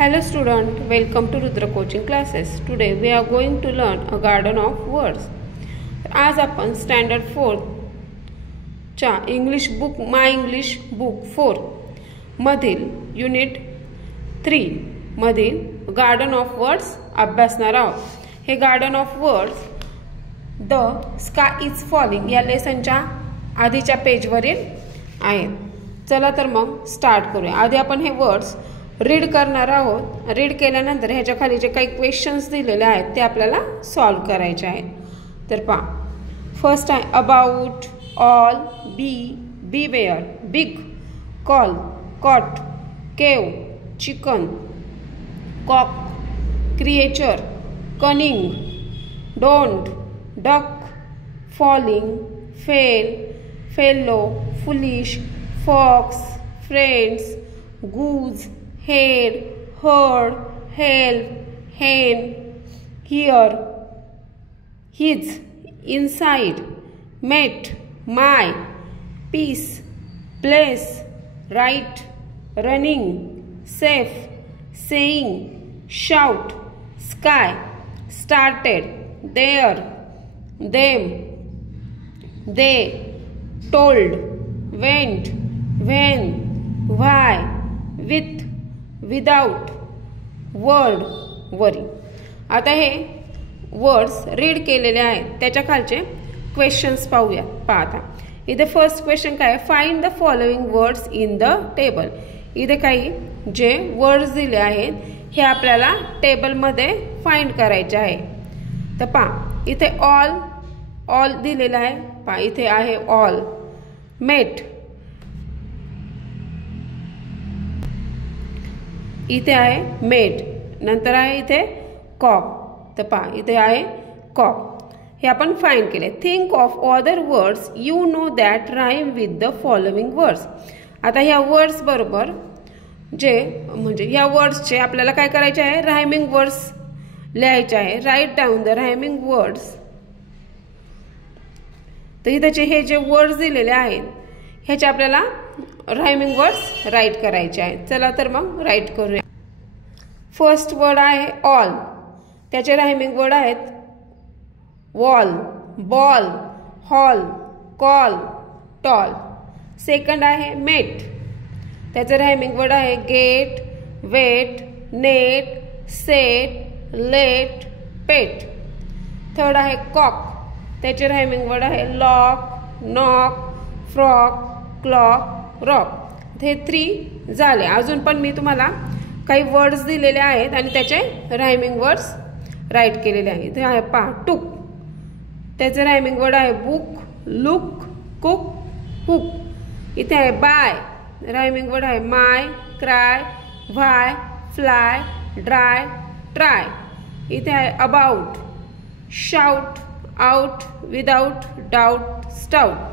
Hello student, welcome to Rudra coaching classes. Today we are going to learn a garden of words. आज आपण standard 4 च्या English book माय English book 4 मधील unit 3 मधील garden of words अभ्यासणार आहोत. हे garden of words the sky is falling या लेसनच्या आधीच्या पेजवरील आहेत. चला तर मग स्टार्ट करूया. आधी आपण हे वर्ड्स रीड करणार आहोत. रीड केल्यानंतर ह्याच्या खाली जे काही क्वेश्चन्स दिलेले आहेत ते आपल्याला सॉल्व करायचे आहेत. तर पहा, फर्स्ट आहे about, all, be, beware, big, call, caught, cave, chicken, cock, creature, cunning, don't, duck, falling, fell, fellow, foolish, fox, friends, goose, head, heard, help, hen, here, his, inside, met, my, peace, place, right, running, safe, saying, shout, sky, started, there, them, they, told, went, when, why, with, without, word, worry. आता हे words read केलेले आहेत. त्याच्या खालचे questions पाहूया. पाहता इथे first question काय, find the following words in the table. इथे काही जे वर्ड्स दिले आहेत हे आपल्याला टेबलमध्ये फाइंड करायचे आहे. तर पहा, इथे ऑल, ऑल दिलेला आहे. पहा, इथे आहे ऑल. मेट, इथे आहे मेड. नंतर आहे इथे कॉक. तर पहा, इथे आहे कॉक. हे आपण फाइंड केले. Think of other words you know that rhyme with the following words. आता ह्या वर्ड्स बरोबर जे म्हणजे ह्या वर्ड्सचे आपल्याला काय करायचे आहे, रायमिंग वर्ड्स लिहायचे आहे. Write down the rhyming words. तर इथे हे जे वर्ड्स दिलेले आहेत ह्याचे आपल्याला रायमिंग वर्ड्स राईट करायचे आहेत. चला तर मग राईट करूया. फर्स्ट वर्ड आहे ऑल. त्याचे रायमिंग वर्ड आहेत wall, ball, hall, call, tall. Second आहे मेट. त्याचे रायमिंग वर्ड आहे gate, wait, net, set, late, pet. Third आहे कॉक. त्याचे रायमिंग वर्ड आहे lock, knock, frock, clock, rock. हे 3 झाले. अजून पण मी तुम्हाला काही वर्ड्स दिलेले आहेत आणि त्याचे रायमिंग वर्ड्स राईट केलेले आहेत. इथे आहे पहा टूक. त्याचे रायमिंग वर्ड आहे बुक, लुक, कुक, हुक. इथे आहे बाय. रायमिंग वर्ड आहे my, cry, why, fly, dry, try. इथे आहे about, shout, out, without, doubt, stout.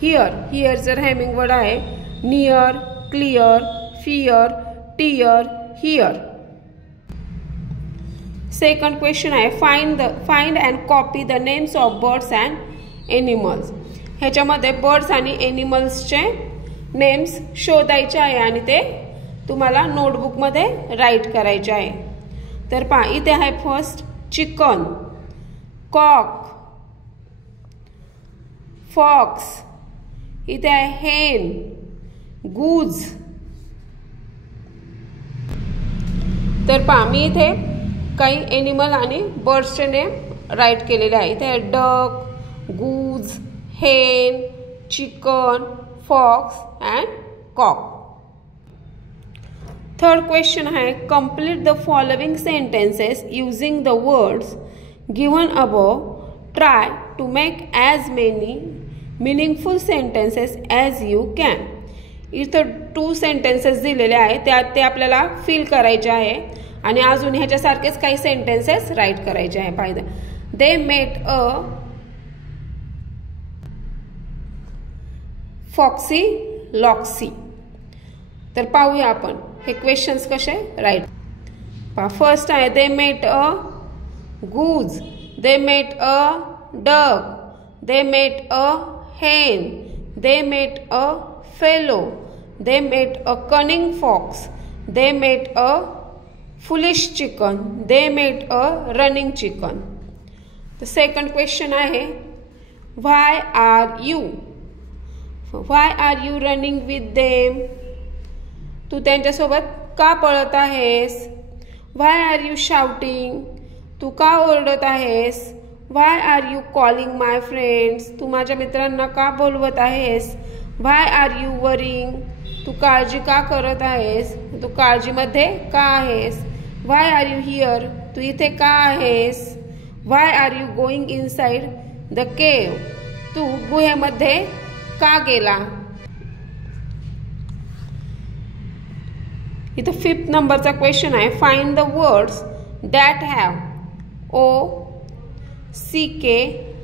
Here, हिअरचं रायमिंग वर्ड आहे near, clear, fear, tear, here. Second question आहे find and copy the names of birds and animals. ह्याच्यामध्ये birds आणि एनिमल्सचे names शोधायचे आहे आणि ते तुम्हाला नोटबुकमध्ये राईट करायचे आहे. तर पहा, इथे आहे फर्स्ट चिकन, कॉक, फॉक्स. इथे आहे हेन, गूज. तर पहा, मी इथे काही एनिमल आणि बर्ड्सचे नेम राईट केलेले आहे. इथे duck, goose, hen, chicken, fox and cock. Third question आहे complete the following sentences using the words given above. Try to make as many meaningful sentences as you can. इथं 2 sentences दिलेले आहेत ते आपल्याला fill करायचे आहे आणि अजून ह्याच्यासारखेच काही सेंटेन्सेस राईट करायचे आहे. पाहिजे दे मेट अ फॉक्सी लॉक्सी. तर पाहूया आपण हे क्वेश्चन्स कसे राईट. पहा, फर्स्ट आहे they met a goose, they met a duck, they met a hen, they met a fellow, they met a cunning fox, they met a foolish chicken. They met a running chicken. The second question आहे, why are you? Why are you running with them? तू त्यांच्यासोबत का पळत आहेस? Why are you shouting? तू का ओरडत आहेस? Why are you calling my friends? तू माझ्या मित्रांना का बोलवत आहेस? Why are you worrying? तू काळजी का करत आहेस? तू काळजीमध्ये का आहेस? Why are you here? तू इथे का आहेस? Why are you going inside the cave? तू गुहेमध्ये का गेला? इथं 5th नंबरचा क्वेश्चन आहे, find the words that have O CK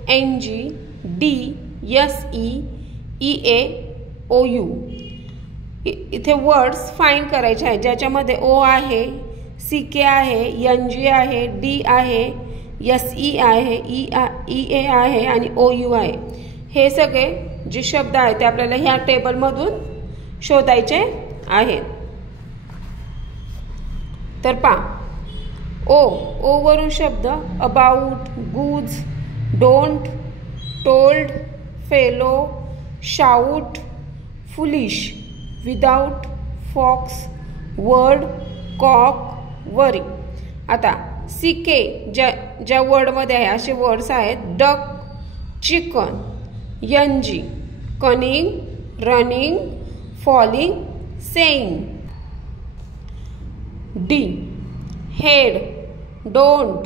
NG D SE EA OU. इथे वर्ड्स फाइंड करायचे आहेत ज्याच्यामध्ये O आहे, CK आहे, NG आहे, D आहे, SE आहे, EA आहे आणि OU आहे. हे सगळे जे शब्द आहेत ते आपल्याला ह्या टेबलमधून शोधायचे आहेत. तर पहा, ओ वरून शब्द about, goose, don't, told, fellow, shout, foolish, without, fox, word, cock, worry. आता CK ज्या वर्डमध्ये आहे असे वर्ड्स आहेत, duck, chicken, NG, cunning, running, falling, saying. D head, don't,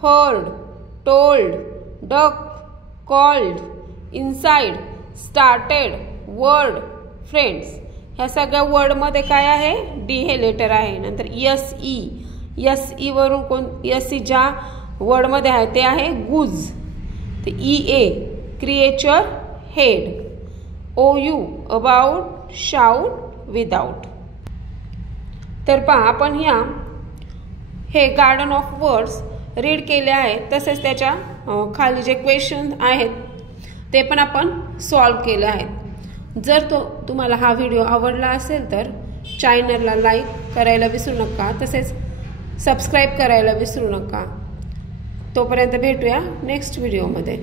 heard, told, duck, called, inside, started, word, friends. ह्या सगळ्या वर्डमध्ये काय आहे? D हे लेटर आहे. नंतर SE वरून SE ज्या वर्डमध्ये आहे ते आहे गुज. ते EA creature, head. OU about, shout, without. तर पहा, आपण हे गार्डन ऑफ वर्ड्स रीड केले आहेत, तसेच त्याच्या खाली जे क्वेश्चन आहेत ते पण आपण सॉल्व केले आहेत. जर तुम्हाला हा व्हिडिओ आवडला असेल तर चॅनलला लाईक करायला विसरू नका, तसेच सबस्क्राईब करायला विसरू नका. तोपर्यंत भेटूया नेक्स्ट व्हिडिओमध्ये.